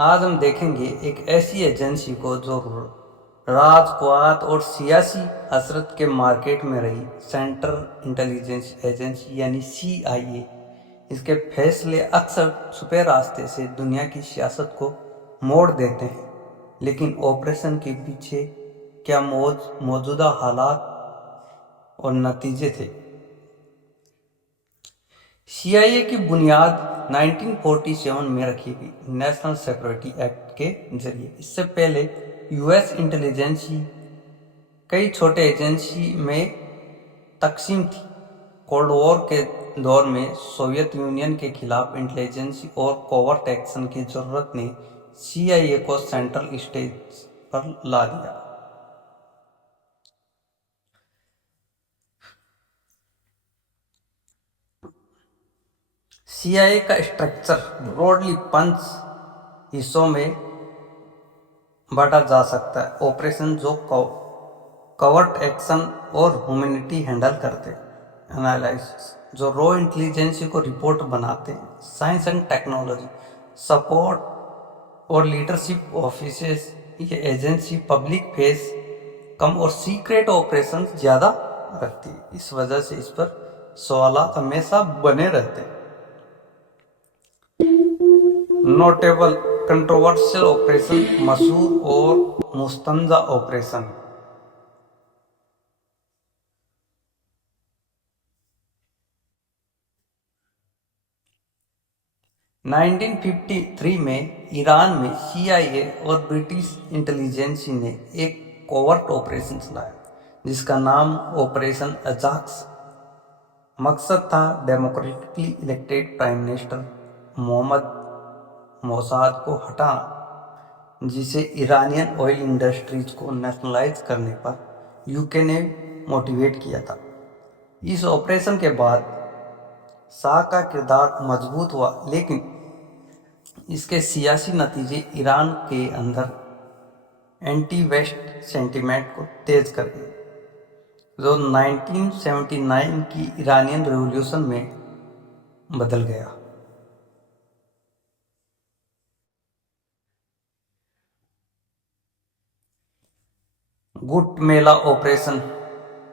आज हम देखेंगे एक ऐसी एजेंसी को जो राजकोआत और सियासी हसरत के मार्केट में रही, सेंट्रल इंटेलिजेंस एजेंसी यानी CIA। इसके फैसले अक्सर छुपे रास्ते से दुनिया की सियासत को मोड़ देते हैं, लेकिन ऑपरेशन के पीछे क्या मौजूदा हालात और नतीजे थे। CIA की बुनियाद 1947 में रखी गई नेशनल सिक्योरिटी एक्ट के जरिए। इससे पहले US इंटेलिजेंसी कई छोटे एजेंसी में तकसीम थी। कोल्ड वॉर के दौर में सोवियत यूनियन के खिलाफ इंटेलिजेंसी और कोवर्ट एक्शन की जरूरत ने CIA को सेंट्रल स्टेज पर ला दिया। CIA का स्ट्रक्चर ब्रॉडली 5 हिस्सों में बांटा जा सकता है। ऑपरेशन जो कवर्ट एक्शन और ह्यूमैनिटी हैंडल करते, एनालिसिस जो रॉ इंटेलिजेंसी को रिपोर्ट बनाते, साइंस एंड टेक्नोलॉजी सपोर्ट और लीडरशिप ऑफिसेस। ये एजेंसी पब्लिक फेस कम और सीक्रेट ऑपरेशन ज़्यादा रखती है। इस वजह से इस पर सवालात हमेशा बने रहते हैं। नोटेबल कंट्रोवर्शियल ऑपरेशन, मशहूर और मुस्तंजा ऑपरेशन। 1953 में ईरान में CIA और ब्रिटिश इंटेलिजेंसी ने एक कोवर्ट ऑपरेशन चलाया जिसका नाम ऑपरेशन अजाक्स। मकसद था democratically elected prime minister Mohammad Mosaddegh को हटाना, जिसे ईरानियन ऑयल इंडस्ट्रीज को नेशनलाइज करने पर UK ने मोटिवेट किया था। इस ऑपरेशन के बाद शाह का किरदार मजबूत हुआ, लेकिन इसके सियासी नतीजे ईरान के अंदर एंटी वेस्ट सेंटिमेंट को तेज कर दिए, जो 1979 की ईरानियन रिवॉल्यूशन में बदल गया। गुटमेला ऑपरेशन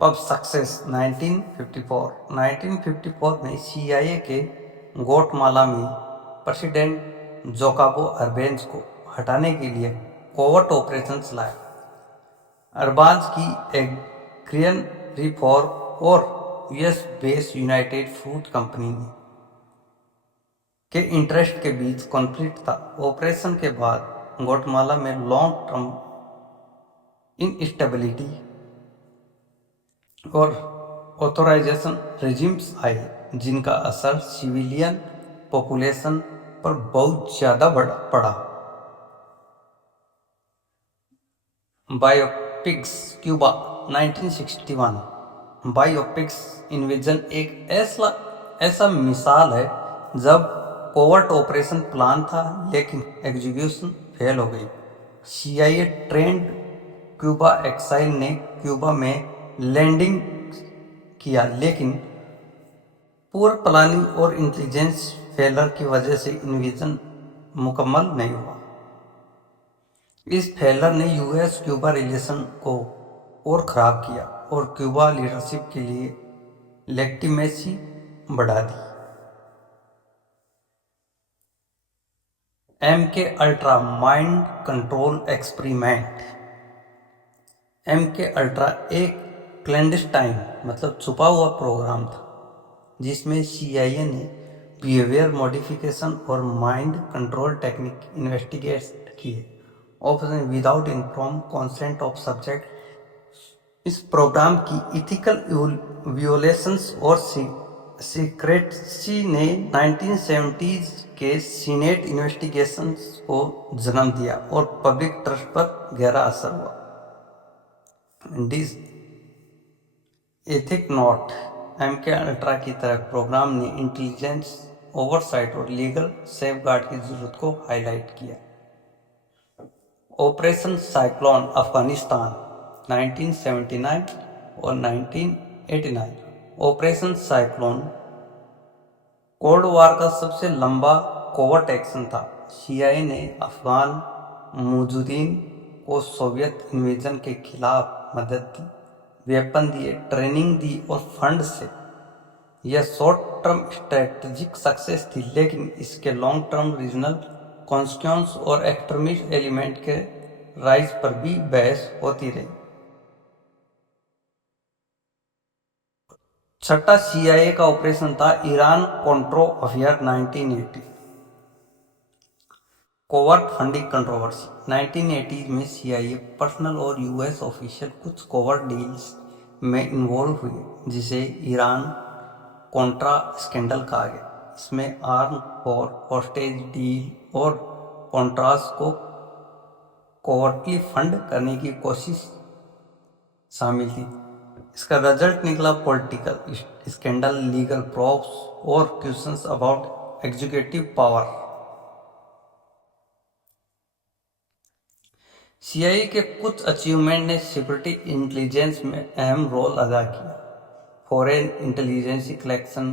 पब सक्सेस 1954 में CIA के गोटमाला में प्रेसिडेंट जोकाबो अरबांज को हटाने के लिए कोवर्ट ऑपरेशन चलाया। अरबांज की एग्रियन रिफॉर्म और US based United fruit company के इंटरेस्ट के बीच कॉन्फ्लिक्ट था। ऑपरेशन के बाद गोटमाला में लॉन्ग टर्म इनस्टेबिलिटी और ऑथोराइजेशन रेजिम्स आए, जिनका असर सिविलियन पॉपुलेशन पर बहुत ज़्यादा पड़ा। Biopics Cuba 1961। बायोपिक्स इन्वेजन एक ऐसा मिसाल है जब कोवर्ट ऑपरेशन प्लान था लेकिन एग्जीक्यूशन फेल हो गई। CIA ट्रेंड क्यूबा एक्साइल ने क्यूबा में लैंडिंग किया, लेकिन पुअर प्लानिंग और इंटेलिजेंस फेलर की वजह से इन्वेजन मुकम्मल नहीं हुआ। इस फेलर ने US क्यूबा रिलेशन को और ख़राब किया और क्यूबा लीडरशिप के लिए लेजिटिमेसी बढ़ा दी। MK ultra mind control experiment. MK ultra एक क्लैंडस्टाइन मतलब छुपा हुआ प्रोग्राम था जिसमें CIA ने बिहेवियर मॉडिफिकेशन और माइंड कंट्रोल टेक्निक इन्वेस्टिगेट किए, often without inform consent of subject. इस प्रोग्राम की इथिकल वियोलेशंस और सीक्रेटसी ने 1970s के सीनेट इन्वेस्टिगेशंस को जन्म दिया और पब्लिक ट्रस्ट पर गहरा असर हुआ। Ethic note. MK अल्ट्रा की तरह प्रोग्राम ने इंटेलिजेंस ओवरसाइट और लीगल सेफगार्ड की जरूरत को हाईलाइट किया। ऑपरेशन साइक्लोन अफगानिस्तान 1979 और 1989। ऑपरेशन साइक्लोन कोल्ड वॉर का सबसे लंबा कोवर्ट एक्शन था CIA ने अफगान मुजाहिदीन को सोवियत इन्वेजन के खिलाफ मदद दी, वेपन दिए, ट्रेनिंग दी और फंड से। यह शॉर्ट टर्म स्ट्रेटेजिक सक्सेस थी, लेकिन इसके लॉन्ग टर्म रीजनल कॉन्सिक्वेंस और एक्सट्रीमिस्ट एलिमेंट के राइज पर भी बहस होती रही। छठा CIA का ऑपरेशन था Iran Contra affair 1980। Covert funding controversy. 1980 में CIA पर्सनल और US ऑफिशियल कुछ कोवर्ट डील्स में इन्वॉल्व हुए, जिसे ईरान कॉन्ट्रा स्कैंडल कहा गया। इसमें आर्म फॉर होस्टेज डील और कॉन्ट्रास को कोवर्टली फंड करने की कोशिश शामिल थी। इसका रिजल्ट निकला पॉलिटिकल स्कैंडल, लीगल प्रोब्स और questions about executive power. CIA के कुछ अचीवमेंट ने सिक्योरिटी इंटेलिजेंस में अहम रोल अदा किया। Foreign intelligence collection,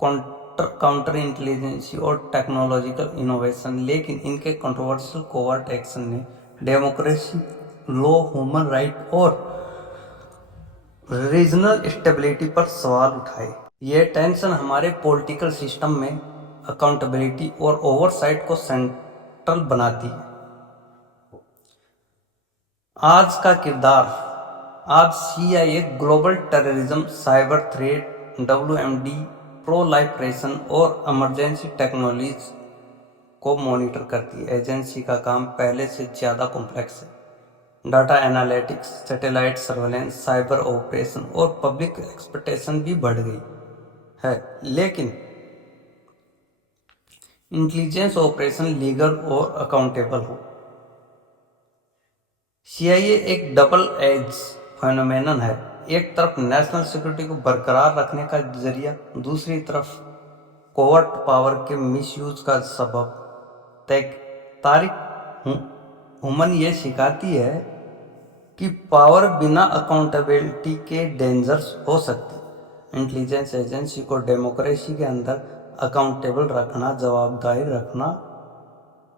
counter intelligence और टेक्नोलॉजिकल इनोवेशन, लेकिन इनके कंट्रोवर्शियल कोवर्ट एक्शन ने डेमोक्रेसी, लॉ, ह्यूमन राइट और रीजनल स्टेबिलिटी पर सवाल उठाए। ये टेंशन हमारे पॉलिटिकल सिस्टम में अकाउंटेबिलिटी और ओवरसाइट को सेंट्रल बनाती है। आज का किरदार। आज CIA global terrorism, cyber threat, WMD, proliferation और इमरजेंसी टेक्नोलॉजीज को मॉनिटर करती है। एजेंसी का काम पहले से ज़्यादा कॉम्प्लेक्स है। Data analytics, satellite surveillance, cyber operation और पब्लिक एक्सपेक्टेशन भी बढ़ गई है, लेकिन इंटेलिजेंस ऑपरेशन लीगल और अकाउंटेबल हो। CIA एक डबल एज फेनोमेनन है। एक तरफ नेशनल सिक्योरिटी को बरकरार रखने का जरिया, दूसरी तरफ कोवर्ट पावर के मिसयूज का सबब। तारिक हुमन ये सिखाती है कि पावर बिना अकाउंटेबिलिटी के डेंजर्स हो सकती। इंटेलिजेंस एजेंसी को डेमोक्रेसी के अंदर अकाउंटेबल रखना, जवाबदारी रखना